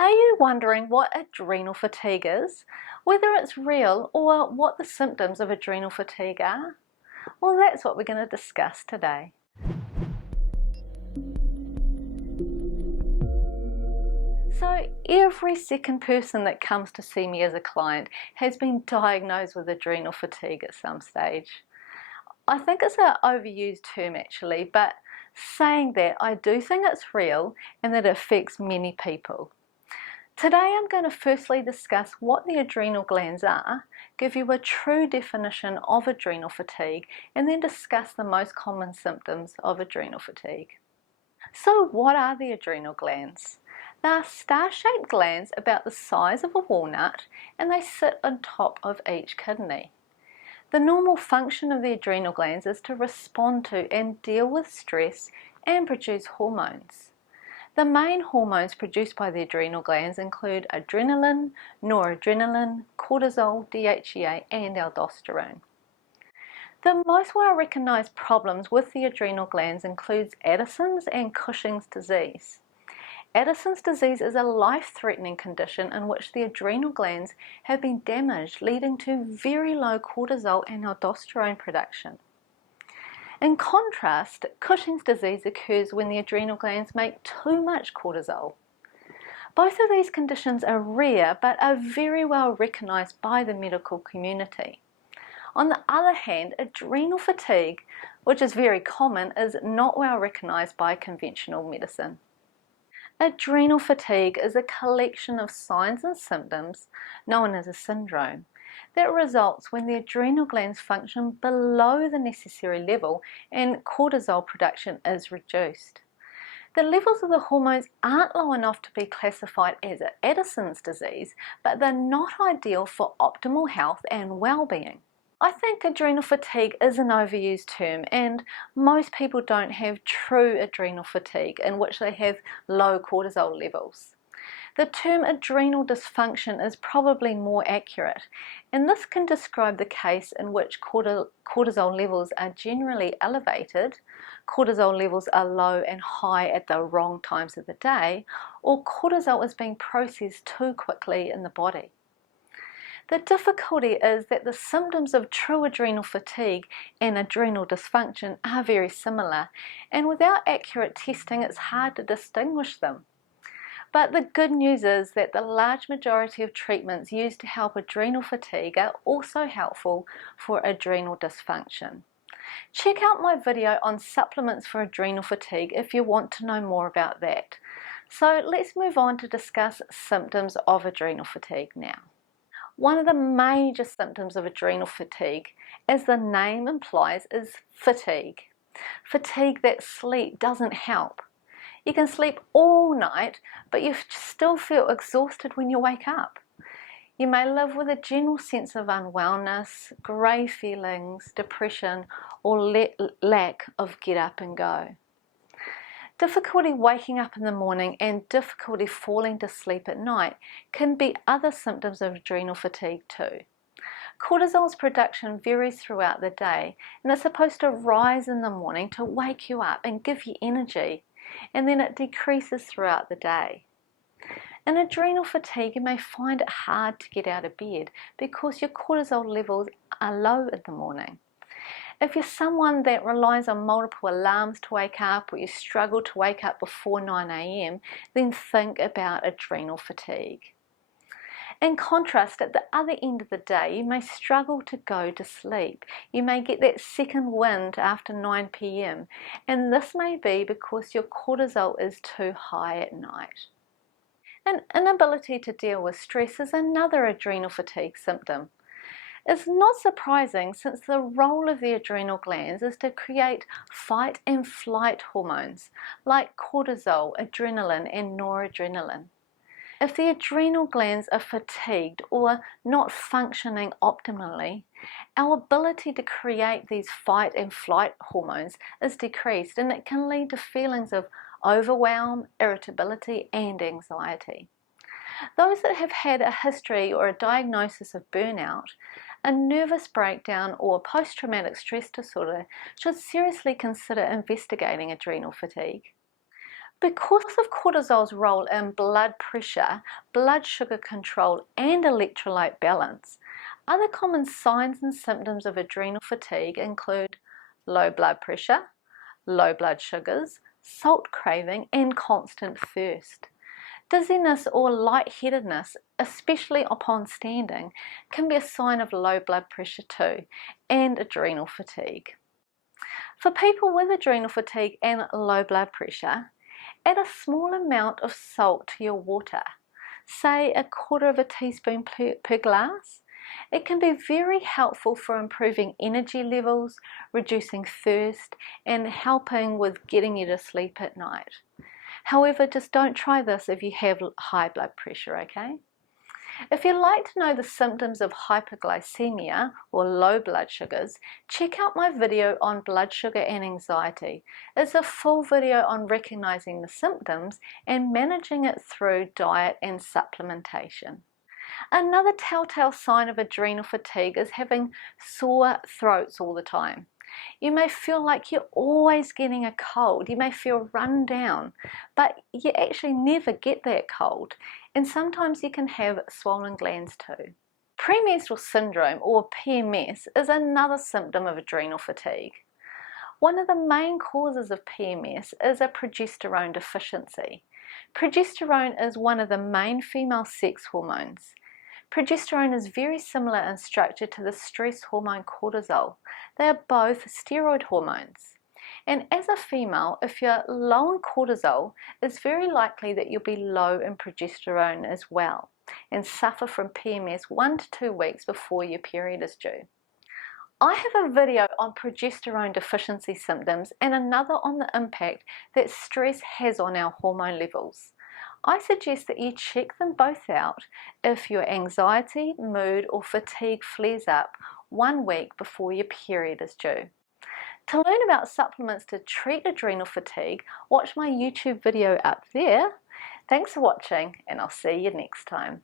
Are you wondering what adrenal fatigue is, whether it's real or what the symptoms of adrenal fatigue are? Well, that's what we're going to discuss today. So every second person that comes to see me as a client has been diagnosed with adrenal fatigue at some stage. I think it's an overused term actually, but saying that, I do think it's real and that it affects many people. Today I'm going to firstly discuss what the adrenal glands are, give you a true definition of adrenal fatigue, and then discuss the most common symptoms of adrenal fatigue. So what are the adrenal glands? They are star-shaped glands about the size of a walnut, and they sit on top of each kidney. The normal function of the adrenal glands is to respond to and deal with stress and produce hormones. The main hormones produced by the adrenal glands include adrenaline, noradrenaline, cortisol, DHEA, and aldosterone. The most well-recognized problems with the adrenal glands includes Addison's and Cushing's disease. Addison's disease is a life-threatening condition in which the adrenal glands have been damaged, leading to very low cortisol and aldosterone production. In contrast, Cushing's disease occurs when the adrenal glands make too much cortisol. Both of these conditions are rare but are very well recognized by the medical community. On the other hand, adrenal fatigue, which is very common, is not well recognized by conventional medicine. Adrenal fatigue is a collection of signs and symptoms, known as a syndrome, that results when the adrenal glands function below the necessary level and cortisol production is reduced. The levels of the hormones aren't low enough to be classified as Addison's disease, but they're not ideal for optimal health and well-being. I think adrenal fatigue is an overused term, and most people don't have true adrenal fatigue in which they have low cortisol levels. The term adrenal dysfunction is probably more accurate, and this can describe the case in which cortisol levels are generally elevated, cortisol levels are low and high at the wrong times of the day, or cortisol is being processed too quickly in the body. The difficulty is that the symptoms of true adrenal fatigue and adrenal dysfunction are very similar, and without accurate testing it's hard to distinguish them. But the good news is that the large majority of treatments used to help adrenal fatigue are also helpful for adrenal dysfunction. Check out my video on supplements for adrenal fatigue if you want to know more about that. So let's move on to discuss symptoms of adrenal fatigue now. One of the major symptoms of adrenal fatigue, as the name implies, is fatigue. Fatigue that sleep doesn't help. You can sleep all night, but you still feel exhausted when you wake up. You may live with a general sense of unwellness, grey feelings, depression, or lack of get up and go. Difficulty waking up in the morning and difficulty falling to sleep at night can be other symptoms of adrenal fatigue too. Cortisol's production varies throughout the day, and it's supposed to rise in the morning to wake you up and give you energy, and then it decreases throughout the day. In adrenal fatigue, you may find it hard to get out of bed because your cortisol levels are low in the morning. If you're someone that relies on multiple alarms to wake up, or you struggle to wake up before 9 AM, then think about adrenal fatigue. In contrast, at the other end of the day, you may struggle to go to sleep. You may get that second wind after 9 PM, and this may be because your cortisol is too high at night. An inability to deal with stress is another adrenal fatigue symptom. It's not surprising, since the role of the adrenal glands is to create fight and flight hormones like cortisol, adrenaline, and noradrenaline. If the adrenal glands are fatigued or not functioning optimally, our ability to create these fight and flight hormones is decreased, and it can lead to feelings of overwhelm, irritability, and anxiety. Those that have had a history or a diagnosis of burnout, a nervous breakdown, or post-traumatic stress disorder should seriously consider investigating adrenal fatigue. Because of cortisol's role in blood pressure, blood sugar control, and electrolyte balance, other common signs and symptoms of adrenal fatigue include low blood pressure, low blood sugars, salt craving, and constant thirst. Dizziness or lightheadedness, especially upon standing, can be a sign of low blood pressure too, and adrenal fatigue. For people with adrenal fatigue and low blood pressure, add a small amount of salt to your water, say 1/4 teaspoon per glass. It can be very helpful for improving energy levels, reducing thirst, and helping with getting you to sleep at night. However, just don't try this if you have high blood pressure, okay? If you'd like to know the symptoms of hyperglycemia or low blood sugars, check out my video on blood sugar and anxiety. It's a full video on recognizing the symptoms and managing it through diet and supplementation. Another telltale sign of adrenal fatigue is having sore throats all the time. You may feel like you're always getting a cold. You may feel run down, but you actually never get that cold. And sometimes you can have swollen glands too. Premenstrual syndrome, or PMS, is another symptom of adrenal fatigue. One of the main causes of PMS is a progesterone deficiency. Progesterone is one of the main female sex hormones. Progesterone is very similar in structure to the stress hormone cortisol. They are both steroid hormones. And as a female, if you're low in cortisol, it's very likely that you'll be low in progesterone as well and suffer from PMS 1 to 2 weeks before your period is due. I have a video on progesterone deficiency symptoms and another on the impact that stress has on our hormone levels. I suggest that you check them both out if your anxiety, mood, or fatigue flares up 1 week before your period is due. To learn about supplements to treat adrenal fatigue, watch my YouTube video up there. Thanks for watching, and I'll see you next time.